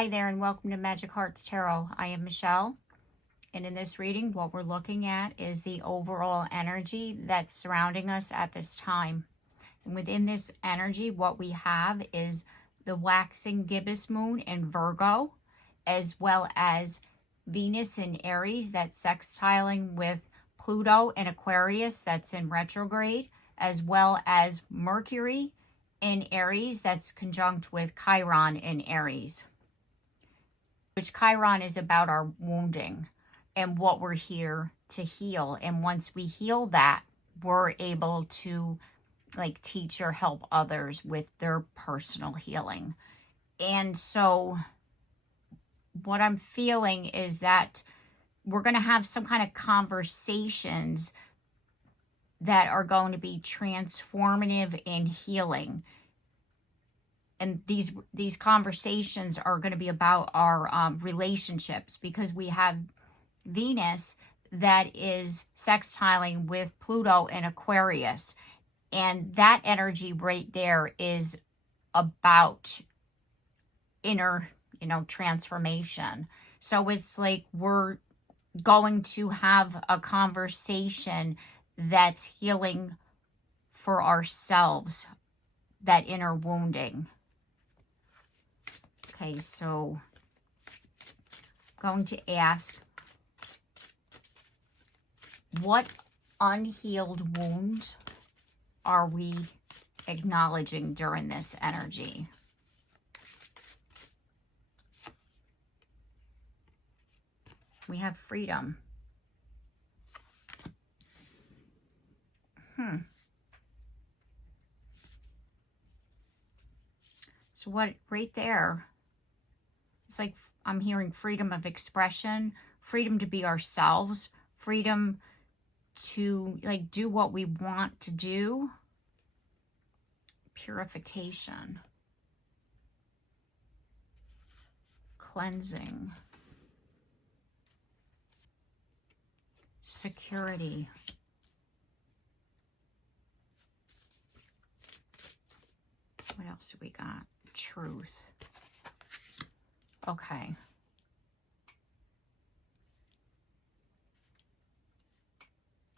Hi there and welcome to Magic Hearts Tarot. I am Michelle, and in this reading what we're looking at is the overall energy that's surrounding us at this time. And within this energy what we have is the waxing gibbous moon in Virgo, as well as Venus in Aries that's sextiling with Pluto in Aquarius that's in retrograde, as well as Mercury in Aries that's conjunct with Chiron in Aries. Which Chiron is about our wounding and what we're here to heal. And once we heal that, we're able to like teach or help others with their personal healing. And so what I'm feeling is that we're going to have some kind of conversations that are going to be transformative in healing. And these conversations are going to be about our relationships, because we have Venus that is sextiling with Pluto in Aquarius. And that energy right there is about inner, transformation. So it's like we're going to have a conversation that's healing for ourselves, that inner wounding. Okay, so I'm going to ask, what unhealed wounds are we acknowledging during this energy? We have freedom. So what right there, it's like I'm hearing freedom of expression, freedom to be ourselves, freedom to like do what we want to do, purification, cleansing, security, what else do we got? Truth. Okay.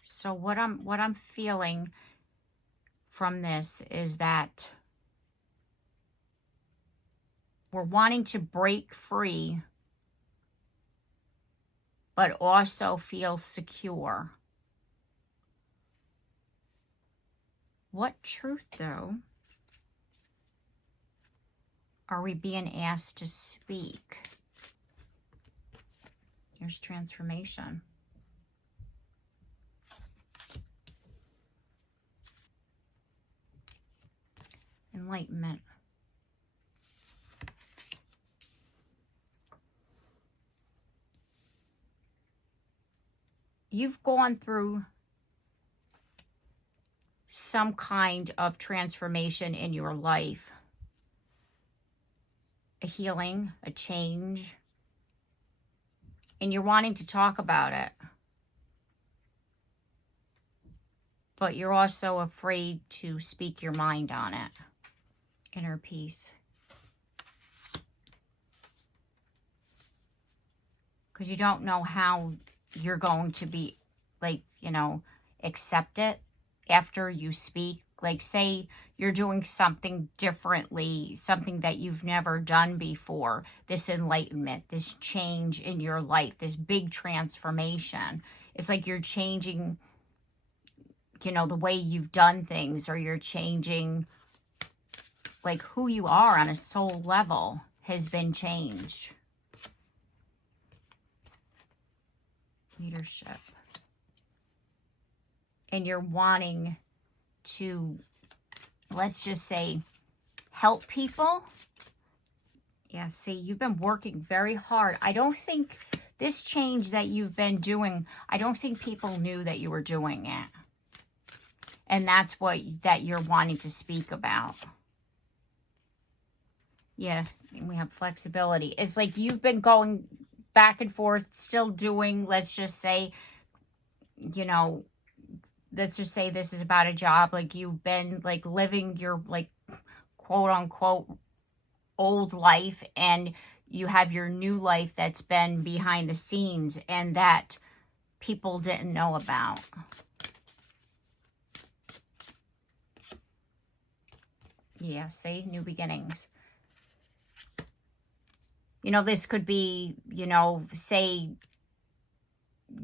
So what I'm feeling from this is that we're wanting to break free, but also feel secure. What truth, though, are we being asked to speak? Here's transformation. Enlightenment. You've gone through some kind of transformation in your life. A healing, a change, and you're wanting to talk about it. But you're also afraid to speak your mind on it. Inner peace. Because you don't know how you're going to be, accept it after you speak. Like, say you're doing something differently, something that you've never done before. This enlightenment, this change in your life, this big transformation. It's like you're changing, the way you've done things, or you're changing, like, who you are on a soul level has been changed. Leadership. And you're wanting to, let's just say, help people. Yeah, see, you've been working very hard. I don't think this change that you've been doing, I don't think people knew that you were doing it. And that's what that you're wanting to speak about. Yeah, we have flexibility. It's like you've been going back and forth, still doing, let's just say, let's just say this is about a job. Like, you've been like living your like quote unquote old life, and you have your new life that's been behind the scenes and that people didn't know about. Yeah, see, new beginnings. You know, this could be, you know, say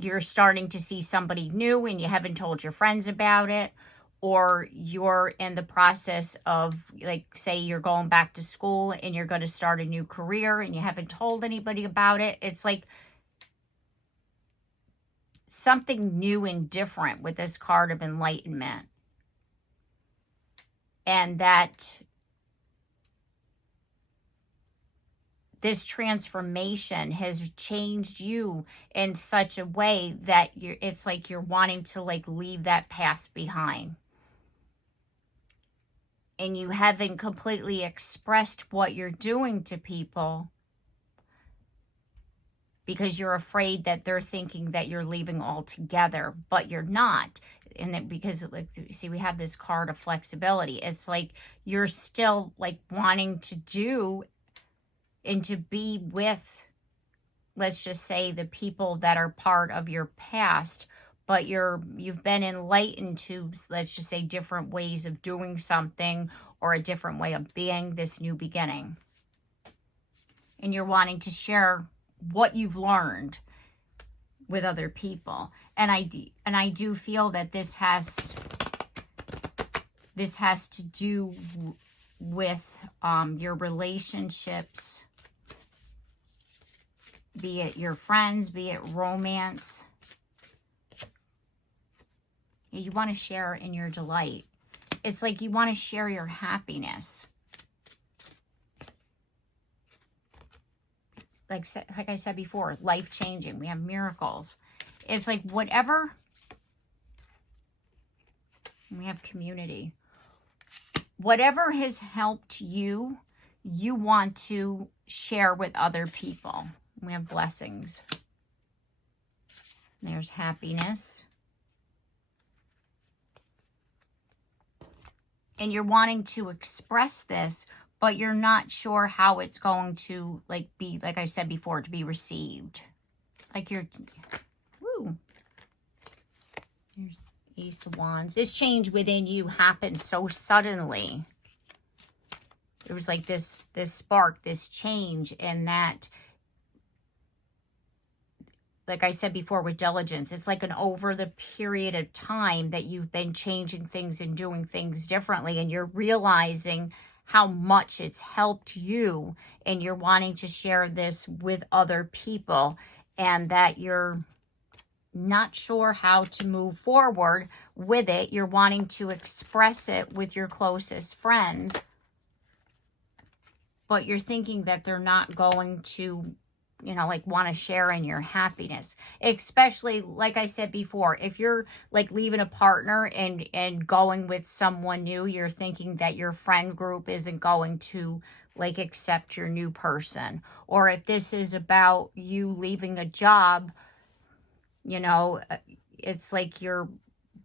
you're starting to see somebody new and you haven't told your friends about it, or you're in the process of, like, say you're going back to school and you're going to start a new career and you haven't told anybody about it. It's like something new and different with this card of enlightenment. And that this transformation has changed you in such a way that it's like you're wanting to like leave that past behind. And you haven't completely expressed what you're doing to people because you're afraid that they're thinking that you're leaving altogether, but you're not. And that because, like, see, we have this card of flexibility. It's like you're still like wanting to do and to be with, let's just say, the people that are part of your past, but you've been enlightened to, let's just say, different ways of doing something or a different way of being, this new beginning. And you're wanting to share what you've learned with other people. And I do feel that this has to do with your relationships, be it your friends, be it romance. You want to share in your delight. It's like you want to share your happiness. Like I said before, life-changing. We have miracles. It's like whatever. We have community. Whatever has helped you, you want to share with other people. We have blessings. There's happiness. And you're wanting to express this, but you're not sure how it's going to be, like I said before, to be received. It's like you're, woo. There's Ace of Wands. This change within you happened so suddenly. It was like this spark, this change, and that, like I said before, with diligence, it's like an over the period of time that you've been changing things and doing things differently, and you're realizing how much it's helped you, and you're wanting to share this with other people, and that you're not sure how to move forward with it. You're wanting to express it with your closest friends, but you're thinking that they're not going to, you know, like, want to share in your happiness. Especially, like I said before, if you're like leaving a partner and going with someone new, you're thinking that your friend group isn't going to like accept your new person. Or if this is about you leaving a job, you know, it's like you're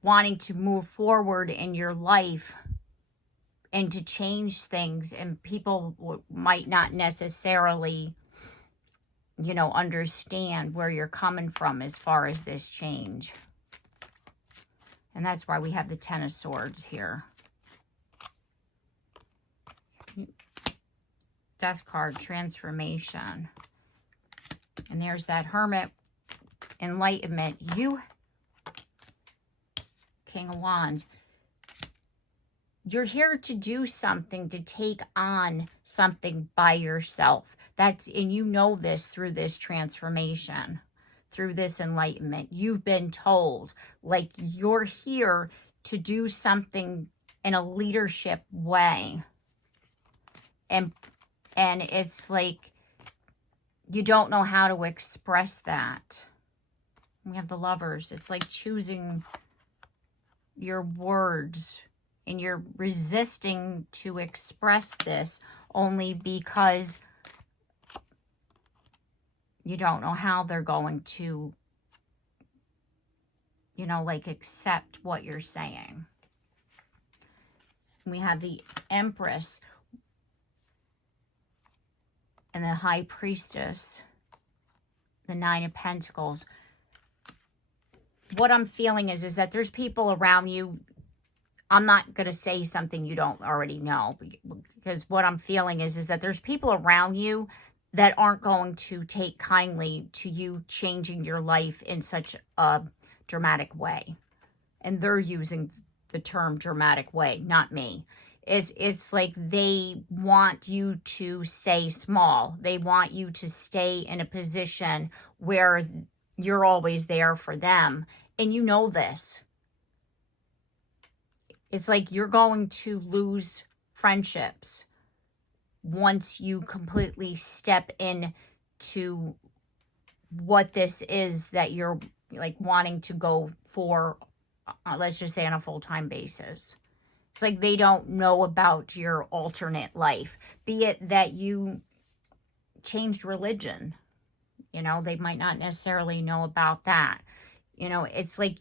wanting to move forward in your life and to change things, and people might not necessarily, you know, understand where you're coming from as far as this change. And that's why we have the Ten of Swords here. Death card, transformation. And there's that Hermit, enlightenment. You, King of Wands. You're here to do something, to take on something by yourself. And you know this through this transformation, through this enlightenment. You've been told, like, you're here to do something in a leadership way. And it's like you don't know how to express that. We have the Lovers. It's like choosing your words, and you're resisting to express this only because you don't know how they're going to, you know, like, accept what you're saying. We have the Empress. and the High Priestess, the Nine of Pentacles. What I'm feeling is that there's people around you. I'm not going to say something you don't already know, because what I'm feeling is that there's people around you that aren't going to take kindly to you changing your life in such a dramatic way. And they're using the term dramatic way, not me. It's like they want you to stay small. They want you to stay in a position where you're always there for them. And you know this. It's like you're going to lose friendships once you completely step in to what this is that you're like wanting to go for, let's just say on a full-time basis. It's like they don't know about your alternate life, be it that you changed religion. You know, they might not necessarily know about that. You know, it's like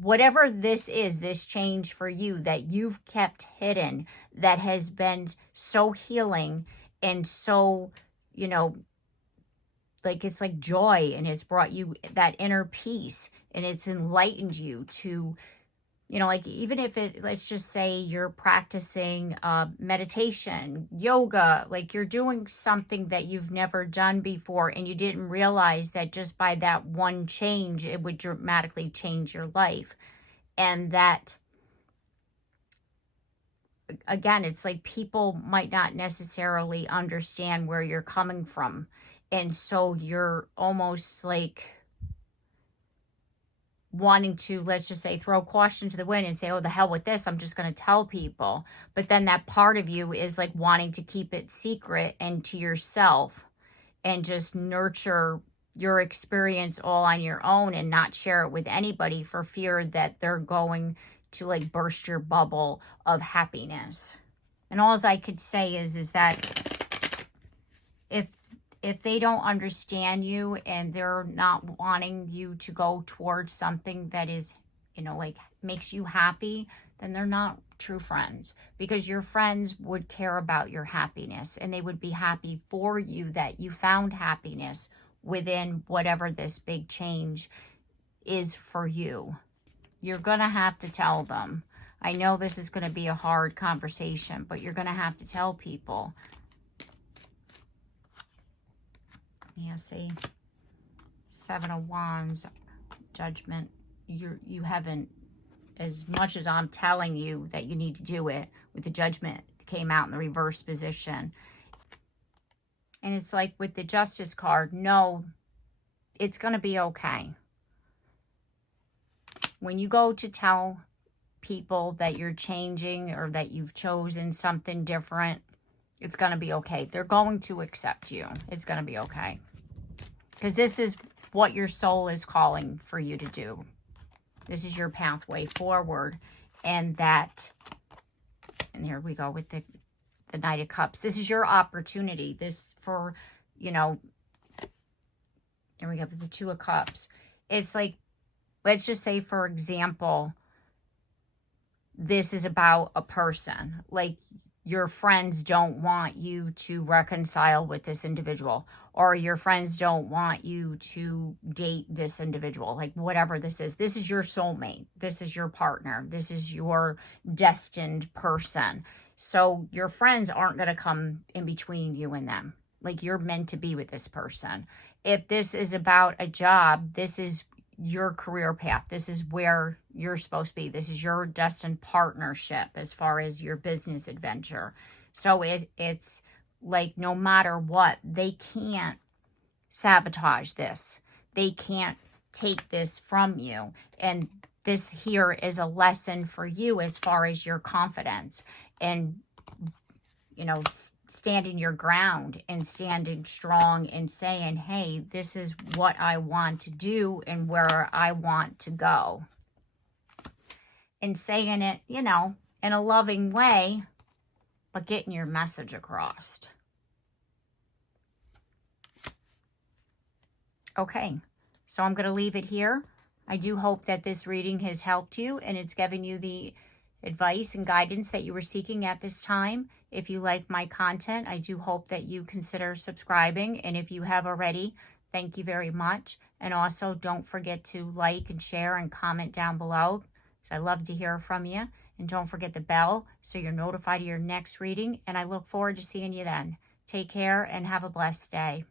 whatever this is, this change for you that you've kept hidden, that has been so healing and so, you know, like it's like joy, and it's brought you that inner peace, and it's enlightened you to, you know, like even if it, let's just say you're practicing meditation, yoga, like you're doing something that you've never done before, and you didn't realize that just by that one change, it would dramatically change your life. And that, again, it's like people might not necessarily understand where you're coming from. And so you're almost like wanting to, let's just say, throw caution to the wind and say, oh, the hell with this, I'm just going to tell people. But then that part of you is like wanting to keep it secret and to yourself and just nurture your experience all on your own and not share it with anybody for fear that they're going to like burst your bubble of happiness. And all I could say is that if they don't understand you and they're not wanting you to go towards something that is, you know, like makes you happy, then they're not true friends, because your friends would care about your happiness and they would be happy for you that you found happiness within whatever this big change is for you. You're going to have to tell them. I know this is going to be a hard conversation, but you're going to have to tell people. Yeah, see, Seven of Wands, Judgment. You haven't, as much as I'm telling you that you need to do it, with the Judgment came out in the reverse position. And it's like with the Justice card, no, it's going to be okay. When you go to tell people that you're changing or that you've chosen something different, it's going to be okay. They're going to accept you. It's going to be okay. Because this is what your soul is calling for you to do. This is your pathway forward. And that, and here we go with the Knight of Cups. This is your opportunity. This for, you know, here we go with the Two of Cups. It's like, let's just say, for example, this is about a person. Like, your friends don't want you to reconcile with this individual, or your friends don't want you to date this individual, like whatever this is. This is your soulmate. This is your partner. This is your destined person. So your friends aren't going to come in between you and them. Like, you're meant to be with this person. If this is about a job, this is your career path. This is where you're supposed to be. This is your destined partnership as far as your business adventure. So it's like, no matter what, they can't sabotage this. They can't take this from you. And this here is a lesson for you as far as your confidence and, you know, standing your ground and standing strong and saying, hey, this is what I want to do and where I want to go. And saying it, you know, in a loving way, but getting your message across. Okay, so I'm going to leave it here. I do hope that this reading has helped you and it's given you the advice and guidance that you were seeking at this time. If you like my content, I do hope that you consider subscribing. And if you have already, thank you very much. And also don't forget to like and share and comment down below, because I love to hear from you. And don't forget the bell so you're notified of your next reading. And I look forward to seeing you then. Take care and have a blessed day.